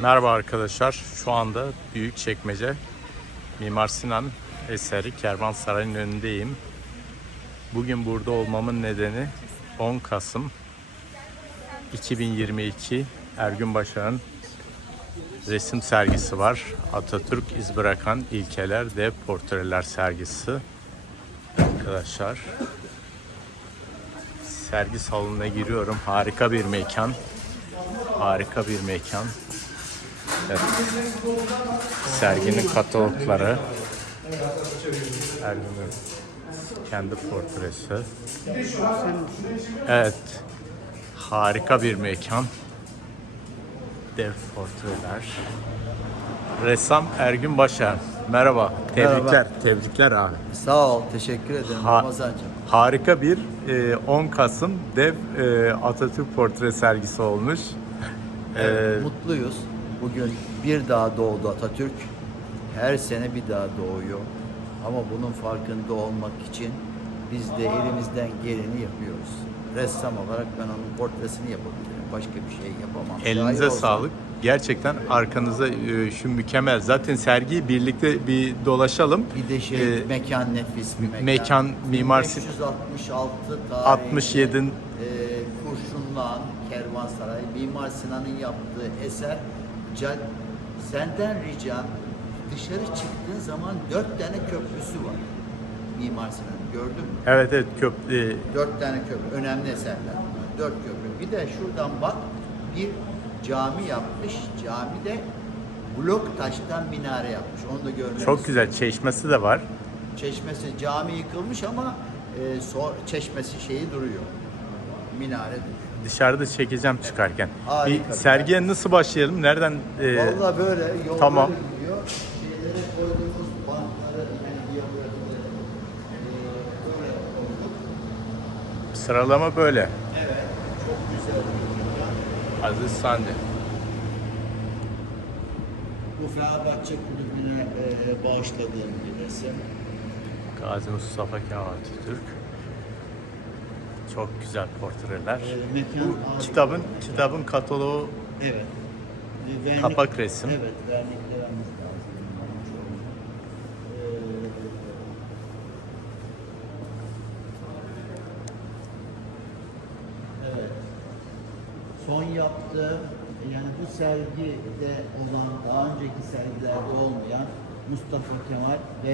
Merhaba arkadaşlar. Şu anda Büyükçekmece Mimar Sinan eseri Kervansaray'ın önündeyim. Bugün burada olmamın nedeni 10 Kasım 2022 Ergün Başar'ın resim sergisi var. Atatürk iz bırakan ilkeler de portreler sergisi. Arkadaşlar sergi salonuna giriyorum. Harika bir mekan. Harika bir mekan. Evet. Serginin katalogları. Ergün'ün kendi portresi. Evet. Harika bir mekan. Dev portreler. Ressam Ergün Başar. Merhaba. Tebrikler. Tebrikler abi. Sağ ol, teşekkür ederim Ha- Ramazancığım. Harika bir e, 10 Kasım dev e, Atatürk portre sergisi olmuş. E, Mutluyuz. Bugün bir daha doğdu Atatürk. Her sene bir daha doğuyor. Ama bunun farkında olmak için biz de elimizden geleni yapıyoruz. Ressam olarak ben onun portresini yapabilirim. Başka bir şey yapamam. Elinize olsam- sağlık. Gerçekten arkanıza e, şu mükemmel. Zaten sergiyi birlikte bir dolaşalım. Bir de şey E, mekan nefis bir mekan. mekan, Mimar Sin- 566 tarihli 67'nin e, kurşunlan Kervansaray Mimar Sinan'ın yaptığı eser Cad senden ricam dışarı çıktığın zaman dört tane köprüsü var. Mimar Sinan gördün mü? Evet evet köp e, Dört tane köprü. Önemli eserler. bunlar. Dört köprü. Bir de şuradan bak bir cami yapmış. Cami de blok taştan minare yapmış. Onu da görmelisin. çok güzel çeşmesi de var. Çeşmesi cami yıkılmış ama e, so, çeşmesi şeyi duruyor. Minare duruyor. Dışarıda çekeceğim çıkarken. Harika. Bir sergiye nasıl başlayalım? Nereden? e, Vallahi böyle yol tamam. böyle gidiyor. Şeylere koyduğumuz bantları yani. E, böyle koyduk. sıralama böyle. Evet. Çok güzel. Aziz Sandi. Bu Fenerbahçe kulübüne e, bağışladığım bir resim. Gazi Mustafa Kemal Atatürk. Çok güzel portreler. E, mekan Bu kitabın kitabın kataloğu Evet. Vernik- Kapak resim. Evet, verniklerimiz lazım. Ee, evet. Son yaptığım, yani bu sergide olan, daha önceki sergilerde olmayan Mustafa Kemal ve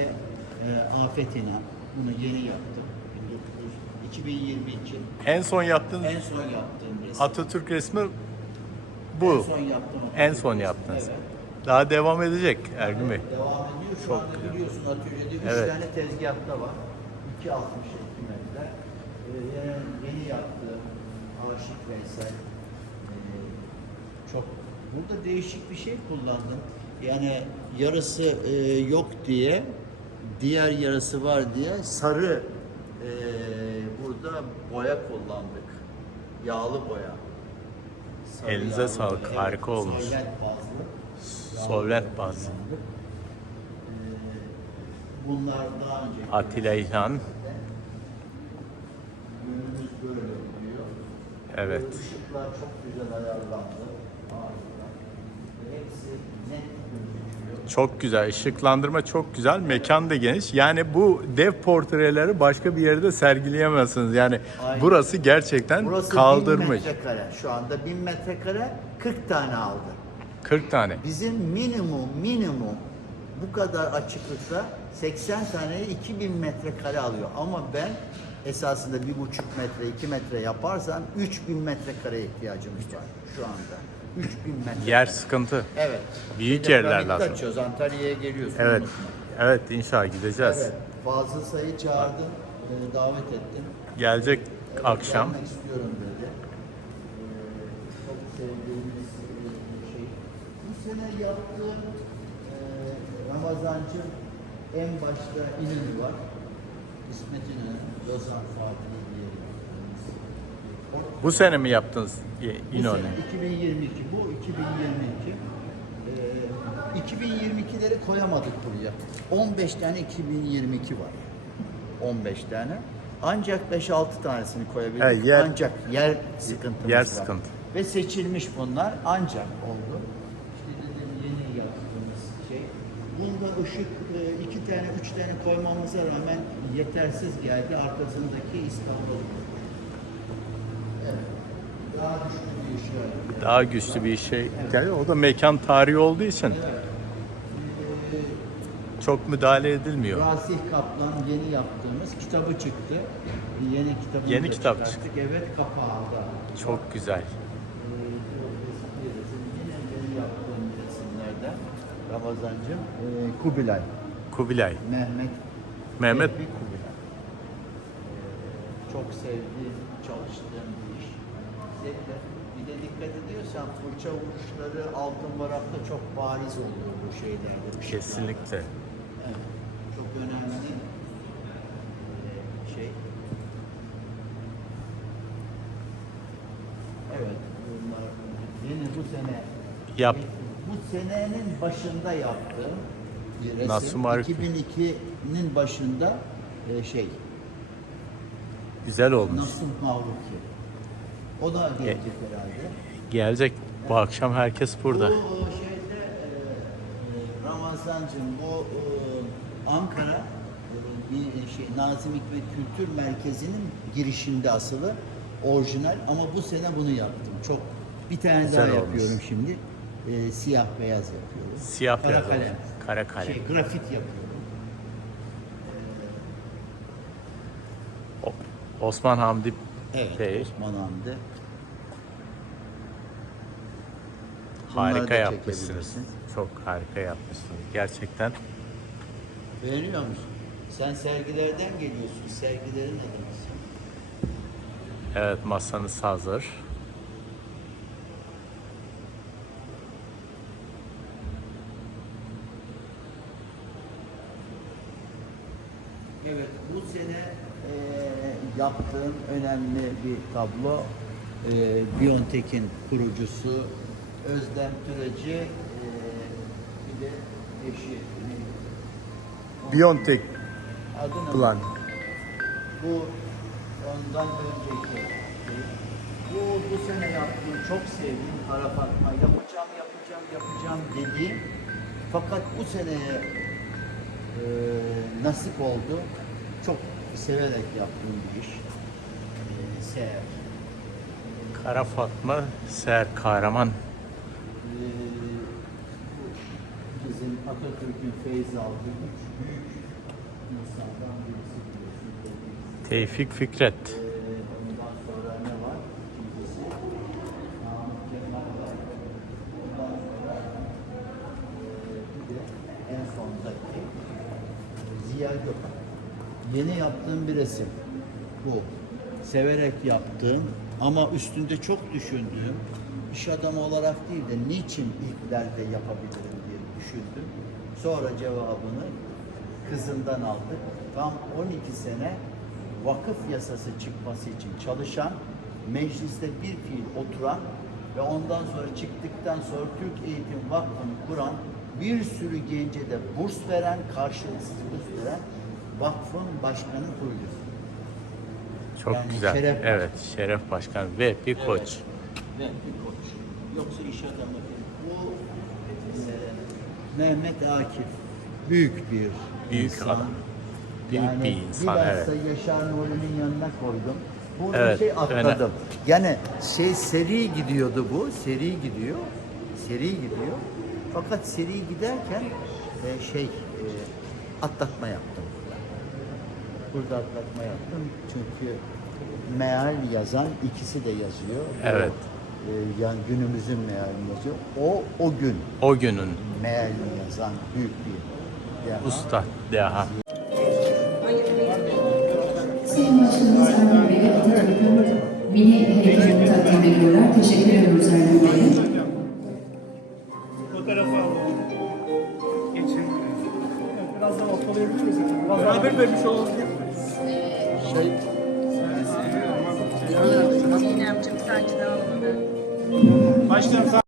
e, Afet İnan. Bunu yeni yaptım. 1900 2022. en son yaptığınız En son yaptığım resim. Atatürk resmi En bu. son yaptığım. En son yaptınız. Evet. Daha devam edecek Ergün Bey. Devam ediyor. Şu Çok anda güzel. biliyorsun atölyede 3 Evet. tane tezgahta var. 2.62 metre. Ee, yeni, yaptığım Aşık Veysel. Ee, çok burada değişik bir şey kullandım. Yani yarısı e, yok diye diğer yarısı var diye sarı boya kullandık. Yağlı boya. Sarı Elinize yağlı sağlık, boya. harika olmuş. Solvent bazlı. Yağlı Solvent boya bazlı. kullandık. Ee, Bunlar daha önce Atilla İlhan. Günümüz böyle oluyor. Evet. Işıklar çok güzel ayarlandı. Harika. Hepsi net. Çok güzel. Işıklandırma çok güzel. Mekan da geniş. Yani bu dev portreleri başka bir yerde sergileyemezsiniz. Yani Aynen. burası gerçekten Burası kaldırmış. 1000 metrekare. Şu anda 1000 metrekare 40 tane aldı. 40 tane. Bizim minimum minimum bu kadar açıklıkta 80 tane 2000 metrekare alıyor. Ama ben esasında bir buçuk metre, 2 metre yaparsan 3000 metrekare ihtiyacımız var şu anda. 3000 metre. Yer sıkıntı. Evet. Büyük Bir de yerler lazım. açıyoruz. Antalya'ya geliyorsun. Evet. unutma. Evet inşallah gideceğiz. Evet. Fazıl Say'ı çağırdım. e, davet ettim. Gelecek Evet, akşam. Gelmek istiyorum dedi. Ee, çok sevdiğimiz e, şey. Bu sene yaptığım e, Ramazancı en başta İnönü var. İsmet İnönü, Lozan Fatih diye. Bu sene mi yaptınız Bu İnönü? sene 2022, bu 2022. Ee, 2022'leri koyamadık buraya. 15 tane 2022 var. 15 tane. Ancak 5-6 tanesini koyabildik. He, yer- Ancak yer sıkıntımız yer var. sıkıntı. Ve seçilmiş bunlar ancak oldu. İşte ışık e, iki tane, üç tane koymamıza rağmen yetersiz geldi. Arkasındaki İstanbul. Daha güçlü bir şey geldi. O da mekan tarihi olduğu için çok müdahale edilmiyor. Rasih Kaplan yeni yaptığımız kitabı çıktı. Yeni kitabını Yeni kitap çıkarttık. Evet kapağında. Çok güzel. Yeni yaptığım resimlerden Ramazancığım e, Kubilay. Kubilay. Mehmet Mehmet Kubilay. Ee, çok sevdiğim, çalıştığım bir Zevkle. Bir de dikkat ediyorsan fırça vuruşları altın varakta çok bariz oluyor bu şeylerde. kesinlikle. Evet, çok önemli e, şey. Evet, bunlar yeni bu sene Yap. bu senenin başında yaptığım bir resim. Nasuh Arif. 2002'nin başında e, şey Güzel olmuş. Nasuh Mavruki. O da gelecek herhalde. Gelecek bu akşam herkes burada. Bu e, şeyde e, Ramazancığım bu e, Ankara e, bir şey Nazım Hikmet Kültür Merkezi'nin girişinde asılı orijinal ama bu sene bunu yaptım. Çok bir tane Güzel daha olmuş. yapıyorum şimdi. E, siyah beyaz yapıyorum. Siyah Kara beyaz kalem. Kara kalem. Şey, grafit yapıyorum. Osman Hamdi Evet, Bey Osman Hamdi. Bunları harika da yapmışsınız. çekebilirsin. Çok harika yapmışsınız. Gerçekten Beğeniyor musun? Sen sergilerden geliyorsun. Sergilerin adamısın. evet masanız hazır. Evet, bu sene yaptığım önemli bir tablo. E, Biontech'in kurucusu Özlem Türeci, e, bir de eşi. Biontech Adı ne? Plan. Bu ondan önceki. şey. Bu, bu sene yaptığım, çok sevdiğim Kara Fatma. Yapacağım, yapacağım, yapacağım dediğim. Fakat bu seneye e, nasip oldu. Çok severek yaptığım bir iş. E, seher. Kara Fatma Seher Kahraman. E, bu bizim Atatürk'ün feyz aldığı üç büyük insandan birisi biliyorsunuz. Tevfik Fikret. Ee, Ondan sonra ne var? İkincisi Namık Kemal var. Ondan sonra e, bir de en sondaki Ziya Gökalp. Yeni yaptığım bir resim. Bu. Severek yaptığım ama üstünde çok düşündüğüm iş adamı olarak değil de niçin ilklerde yapabilirim diye düşündüm. Sonra cevabını kızından aldık. Tam 12 sene vakıf yasası çıkması için çalışan, mecliste bir fiil oturan ve ondan sonra çıktıktan sonra Türk Eğitim Vakfı'nı kuran, bir sürü gence de burs veren, karşılıksız burs veren vakfın başkanı kurucusu. Çok Yani güzel. Şeref evet, Şeref Başkan ve bir koç. Ve bir koç. Yoksa iş adamı değil. Bu e, Mehmet Akif. Büyük bir Büyük insan. adam. Büyük bir insan, bilhassa evet. Yaşar Nuri'nin yanına koydum. Burada Evet, şey atladım. öyle. Yani şey seri gidiyordu bu. Seri gidiyor. Seri gidiyor. Fakat seri giderken e, şey e, atlatma yaptım. Burada atlatma yaptım. Çünkü meal yazan ikisi de yazıyor. Evet. O, e, yani günümüzün mealini yazıyor. O o gün O günün mealini yazan büyük bir deha. usta deha. Sayın Başkanımız Erdem Bey'e mini heykelini takdim ediyorlar. Teşekkür ediyoruz Erdem Bey'e. Başkanım